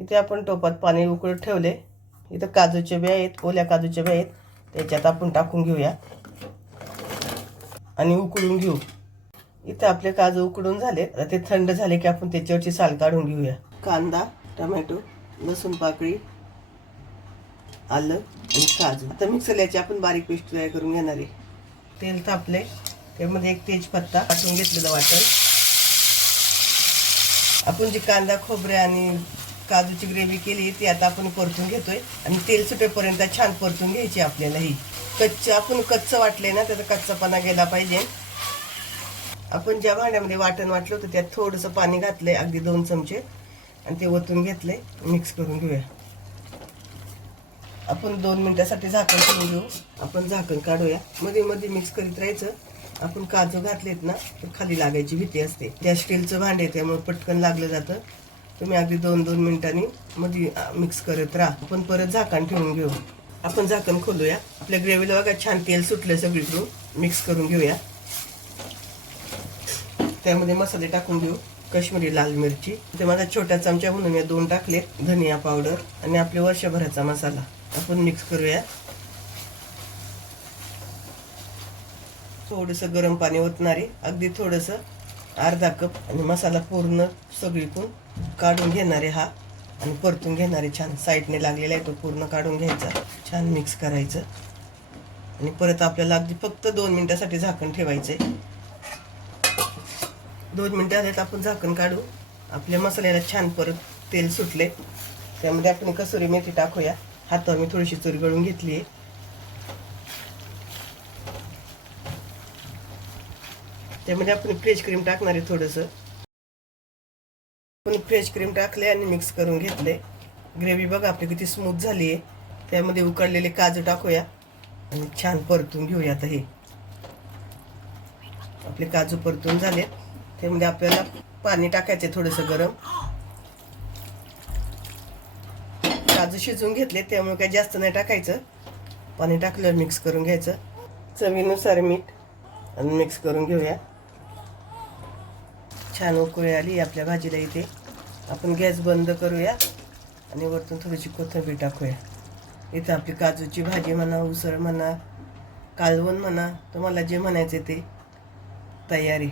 इथे आपण टोपात पाणी उकळत ठेवले. इथं काजूचे बिया आहेत, ओल्या काजूच्या बिया आहेत, त्याच्यात आपण टाकून घेऊया आणि उकळून घेऊ. इथे आपले काजू उकडून झाले. आता ते थंड झाले की आपण त्याच्यावरची साल काढून घेऊया. कांदा, टोमॅटो, लसूण पाकळी, आलं आणि काजू. आता मिक्सरला याची आपण बारीक पेस्ट तयार करून घेणार आहे. तेल तापले, त्यामध्ये एक तेजपत्ता टाकून घेतलेलं वाटण. आपण जी कांदा खोबरे आणि काजूची ग्रेव्ही केली ती आता आपण परतून घेतोय आणि तेल सुटेपर्यंत छान परतून घ्यायची आपल्याला. ही आपण कच्चं वाटले ना, त्याचा कच्चापणा गेला पाहिजे. आपण ज्या भांड्यामध्ये वाटण वाटलं होतं त्यात थोडंसं पाणी घातलंय, अगदी 2 चमचे, आणि ते ओतून घेतले. मिक्स करून घेऊया. आपण 2 मिनिटासाठी झाकण ठेवून घेऊ. आपण झाकण काढूया. मध्ये मध्ये मिक्स करीत राहायचं. आपण काजू घातलेत ना, तर खाली लागायची भीती असते. त्या स्टीलचं भांडे त्यामुळे पटकन लागलं जातं. तुम्ही अगदी 2-2 मिनिटांनी मध्ये मिक्स करत राहा. आपण परत झाकण ठेवून घेऊ. आपण झाकण खोलूया. आपल्या ग्रेव्हीला बघा छान तेल सुटलं सगळीकडून. मिक्स करून घेऊया. त्यामध्ये मसाले टाकून घेऊ. काश्मीरी लाल मिरची, ते माझा छोटा चमचा म्हणून मी 2 टाकले. धनिया पावडर आणि आपले वर्षभराचा मसाला आपण मिक्स करूया. थोडंसं गरम पाणी ओतणारे, अगदी थोडंसं, अर्धा कप, आणि मसाला पूर्ण सगळीकडून काढून घेणारे हा आणि परतून घेणारे. छान साईडने लागलेला आहे तो पूर्ण काढून घ्यायचा. छान मिक्स करायचं आणि परत आपल्याला अगदी फक्त 2 मिनिटासाठी झाकण ठेवायचंय. 2 मिनिटं झालेत, आपण झाकण काढू. आपल्या मसाल्याला छान परत तेल सुटले. त्यामध्ये आपण कसुरी मेथी टाकूया. हातावर मी थोडीशी चुरगळून घेतली आहे. त्यामध्ये आपण फ्रेश क्रीम टाकणार आहे. थोडंसं आपण फ्रेश क्रीम टाकले आणि मिक्स करून घेतले. ग्रेव्ही बघा आपली किती स्मूथ झाली आहे. त्यामध्ये उकडलेले काजू टाकूया आणि छान परतून घेऊया. आता हे आपले काजू परतून झाले. त्यामध्ये आपल्याला पाणी टाकायचे थोडंसं गरम. काजू शिजवून घेतले त्यामुळे काही जास्त नाही टाकायचं. पाणी टाकल्यावर मिक्स करून घ्यायचं. चवीनुसार मीठ आणि मिक्स करून घेऊया. छान उकळी आली आपल्या भाजीला. इथे आपण गॅस बंद करूया आणि वरतून थोडीशी कोथिंबीर टाकूया. इथे आपली काजूची भाजी म्हणा, उसळ म्हणा, कालवण म्हणा, तुम्हाला जे म्हणायचे ते तयारी.